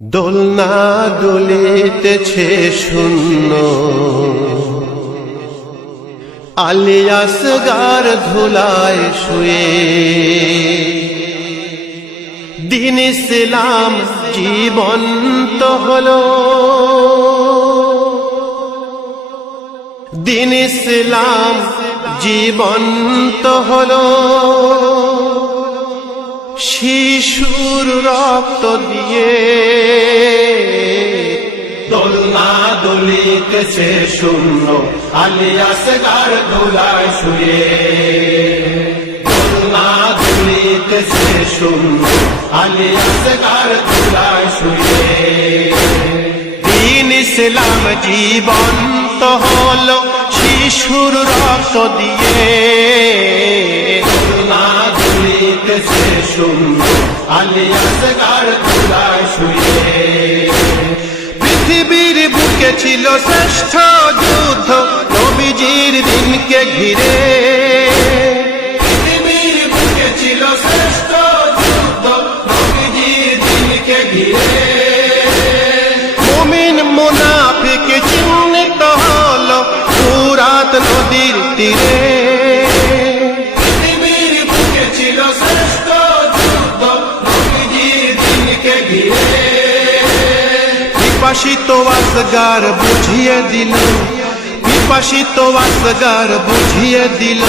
দোলনা দুলিতেছে শূন্য, আলিয়াসগার ধুলায় শুয়ে। দিন ইসলাম জীবন্ত হলো, দিন ইসলাম জীবন্ত হলো। শিশুর রক্ত দিয়ে দোলনা দুলিতেছে শূন্য, আলিয়াসগার ধুলায় শুয়ে। দোলনা দুলিতেছে শূন্য, আলিয়াসগার ধুলায় শুয়ে। দিন ইসলাম জীবন্ত হলো, শিশুর রক্ত দিয়ে। দোলনা দুলিতেছে শূন্য, আলিয়াসগার ধুলায় শুয়ে। পৃথিবীর বুকে ছিল শ্রেষ্ঠ যুদ্ধ, নবীজির দিনকে ঘিরে। পৃথিবীর বুকে ছিল শ্রেষ্ঠ যুদ্ধ, নবীজির দিনকে ঘিরে। মুমিন মুনাফিক চিহ্নিত হলো ফুরাত নদীর তীরে। পৃথিবীর বুকে ছিল শ্রেষ্ঠ যুদ্ধ, নবীজির দিনকে ঘিরে। পিপাসিত আসগার বুঝিয়ে দিল, পিপাসিত আসগার বুঝিয়ে দিল,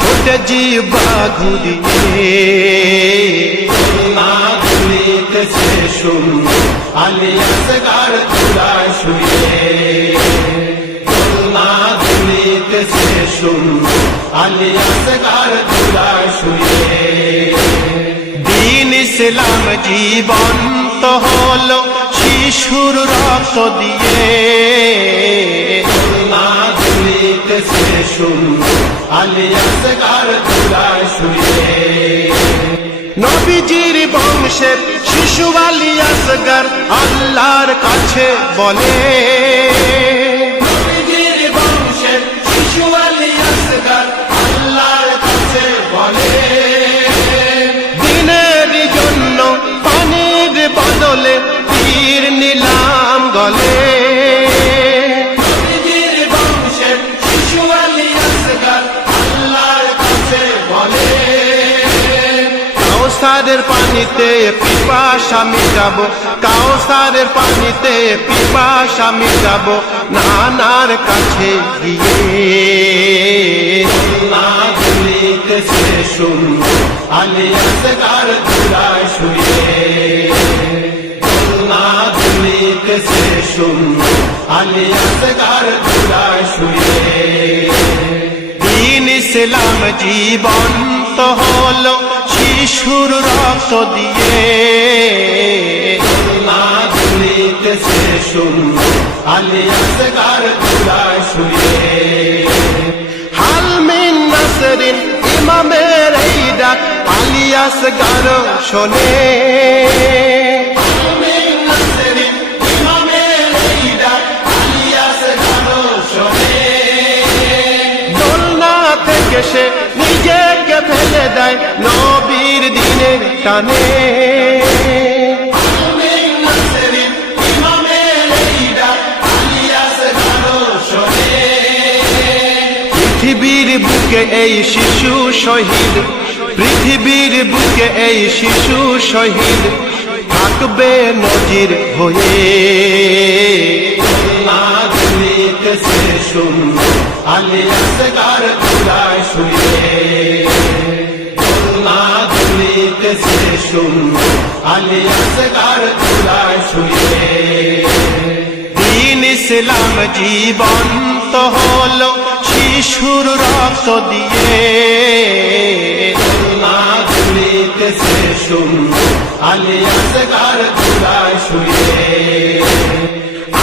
ঠোঁটে জিহ্বা ঘুরিয়ে। দোলনা দুলিতেছে শূন্য, আলিয়াসগার ধুলায় শুয়ে। দোলনা দুলিতেছে শূন্য, আলিয়াসগার ধুলায় শুয়ে। দিন ইসলাম জীবন্ত হলো, শিশুর রক্ত দিয়ে। দোলনা দুলিতেছে শূন্য, আলিয়াসগার ধুলায় শুয়ে। নবীজির বংশের শিশু আলিয়াসগার আল্লাহর কাছে বলে। নবীজির বংশের শিশু আলিয়াসগার আল্লাহর কাছে বলে। দিনের জন্য পানির বদলে তীর নিলাম গলে। নবীজির বংশের শিশু আলিয়াসগার আল্লাহর কাছে বলে। কাউসারের পানিতে পিপাসা মিটাবো, কাউসারের পানিতে পিপাসা মিটাবো, নানার কাছে গিয়ে। দোলনা দুলিতেছে শূন্য, আলিয়াসগার ধুলায় শুয়ে। দোলনা দুলিতেছে শূন্য, আলিয়াসগার ধুলায় শুয়ে। দিন ইসলাম জীবন্ত হলো, শিশুর রক্ত দিয়ে। দোলনা দুলিতেছে শূন্য, আলিয়াসগার ধুলায় শুয়ে। হাল মিন নাসরিন ইমামের এই ডাক আলিয়াসগার শোনে। হাল মিন নাসরিন ইমামের এই ডাক আলিয়াসগার শোনে। দোলনা থেকে সে নিজেকে ফেলে দেয় নবীর দিনের টানে। পৃথিবীর বুকে এই শিশু শহীদ, পৃথিবীর বুকে এই শিশু শহীদ থাকবে নজির হয়ে। দোলনা দুলিতেছে শূন্য, আলিয়াসগার ধুলায় শুয়ে। দোলনা দুলিতেছে শূন্য, আলিয়াসগার ধুলায় শুয়ে। দিন ইসলাম জীবন্ত হলো, শিশুর রক্ত দিয়ে। দোলনা দুলিতেছে শূন্য, আলিয়াসগার ধুলায় শুয়ে।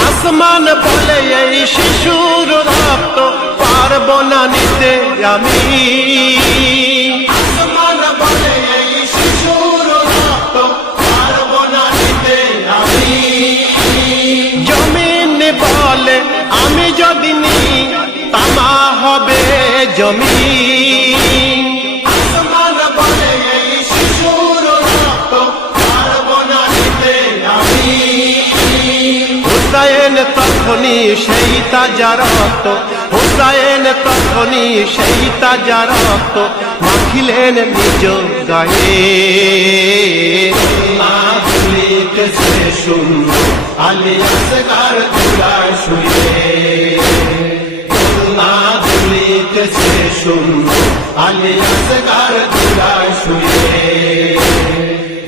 আসমান বলে এই শিশুর রক্ত পারবো না নিতে আমি। আসমান বলে এই শিশুর রক্ত পারবো না নিতে আমি। জমিন বলে আমি যদি নিই তামা হবে জমিন। আসমান বলে এই শিশুর রক্ত পারবো না নিতে আমি। তখনই সেই তাজা রক্ত, হুসাইন তখনই সেই তাজা রক্ত মাখিলেন নিজ গায়ে। দুলিতেছে শুনো আলী আসগার চূড়ায় শুয়ে, দুলিতেছে শুনো আলী আসগার চূড়ায় শুয়ে।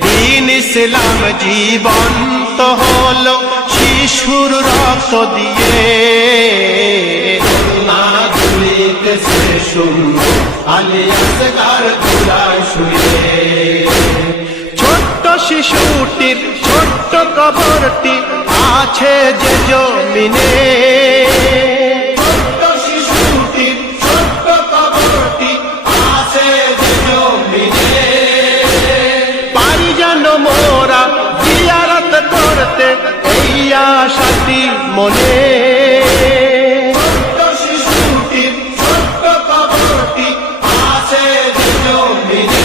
দ্বীন ইসলাম জীবন্ত হলো শিশুর রক্ত দিয়ে, দুলিতেছে শুনো আলী আসগার চূড়ায় শুয়ে। ছোট্ট শিশুটির ছোট্ট কবরটি আছে যে জমিনে, ছোট্ট শিশুটির ছোট্ট কবরটি আছে যে জমিনে। পারি যেন মোরা জিয়ারত করতে এই আশাটি মনে। ছোট্ট শিশুটির ছোট্ট কবরটি আছে যে জমিনে।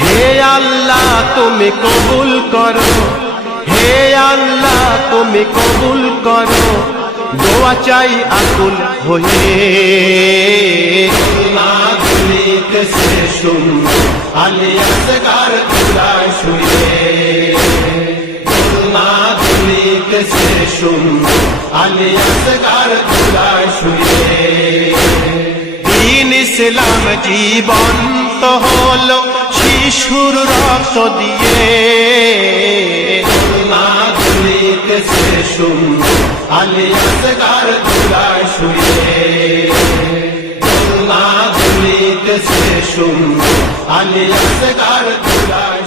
হে আল্লাহ তুমি কবুল করো, হে আল্লাহ তুমি কবুল করো, দোয়া চাই আকুল হয়ে। দুলিতেছে শুনো আলী আসগার চূড়ায় শুয়ে, দুলিতেছে শুনো আলী আসগার চূড়ায় শুয়ে। দ্বীন ইসলাম জীবন্ত হলো শিশুর রক্ত দিয়ে, দুলিতেছে শুনো আলী আসগার চূড়ায় শুয়ে, দুলিতেছে শুনো আলী আসগার চূড়ায়